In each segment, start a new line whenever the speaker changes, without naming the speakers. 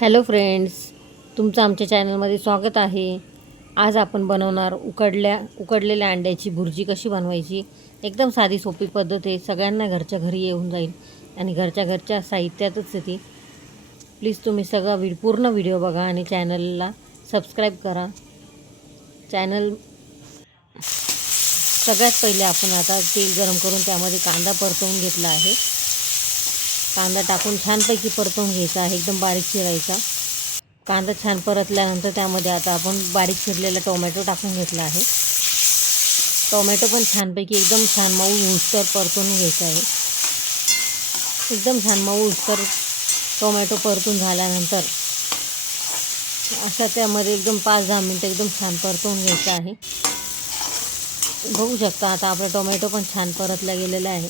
Hello friends तुमचं आमच्या चॅनलमध्ये स्वागत आहे. आज आपण बनवणार उकडल्या उकडलेल्या अंड्याची भुर्जी कशी बनवायची एकदम साधी सोपी पद्धत आहे. सगळ्यांना घरच्या घरी येऊन जाईल आणि घरच्या घरच्या साहित्यातच आहे ती. प्लीज तुम्ही सगळा वि पूर्ण व्हिडिओ बघा आणि चॅनलला सबस्क्राईब करा. चॅनल सगळ्यात पहिले आपण आता तेल गरम करून त्यामध्ये कांदा परतवून घेतला आहे. कांदा टाकून छानपैकी परतवून घ्यायचा आहे एकदम बारीक चिरायचा. कांदा छान परतल्यानंतर त्यामध्ये आता आपण बारीक चिरलेला टोमॅटो टाकून घेतला आहे. टोमॅटो पण छानपैकी एकदम छान मऊ उस्तर परतून घ्यायचा आहे. एकदम छान मऊ उस्तर टोमॅटो परतून झाल्यानंतर असा त्यामध्ये एकदम पाच दहा मिनटं एकदम छान परतवून घ्यायचं आहे. बघू शकता आता आपला टोमॅटो पण छान परतला गेलेला आहे.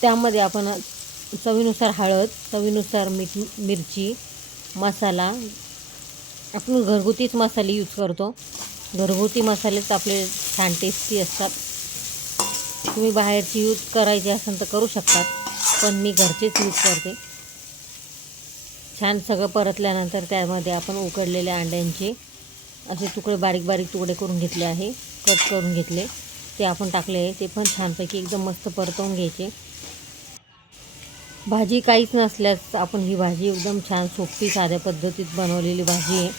त्यामध्ये आपण चवीनुसार हळद चवीनुसार मीठ मिरची मसाला. आपण घरगुतीच मसाले यूज करतो. घरगुती मसालेच आपले छान टेस्टी असतात. तुम्ही बाहेरची यूज करायची असेल तर करू शकतात पण मी घरचेच यूज करते. छान सगळं परतल्यानंतर त्यामध्ये आपण उकडलेल्या अंड्यांचे असे तुकडे बारीक बारीक तुकडे करून घेतले आहे. कट करून घेतले. ते आपण टाकले आहे. ते पण छानपैकी एकदम मस्त परतवून घ्यायचे. भाजी काहीच नसल्यास आपण ही भाजी एकदम छान सोपी साध्या पद्धतीत बनवलेली भाजी आहे.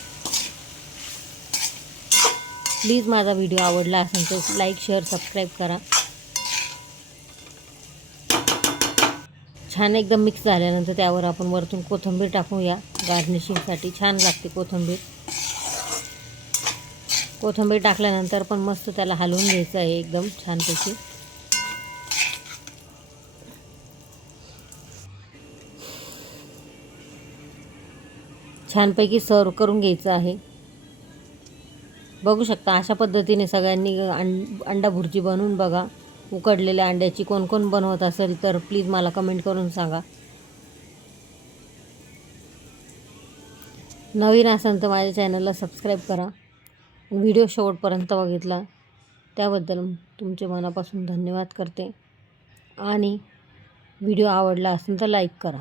प्लीज माझा व्हिडिओ आवडला असेल तर लाईक शेअर सबस्क्राईब करा. छान एकदम मिक्स झाल्यानंतर त्यावर आपण वरतून कोथिंबीर टाकूया. गार्निशिंगसाठी छान लागते कोथिंबीर. कोथिंबीर टाकल्यानंतर पण मस्त त्याला हलवून घ्यायचं आहे एकदम छानपैकी. छानपैकी सर्व करून घ्यायचं आहे. बघू शकता अशा पद्धतीने सगळ्यांनी अंड अंडा भुर्जी बनवून बघा. उकडलेल्या अंड्याची कोण कोण बनवत असेल तर प्लीज मला कमेंट करून सांगा. नवीन असेल तर माझ्या चॅनलला सबस्क्राईब करा. व्हिडिओ शेवटपर्यंत बघितला त्याबद्दल तुमचे मनापासून धन्यवाद करते. आणि व्हिडिओ आवडला असेल तर लाईक करा.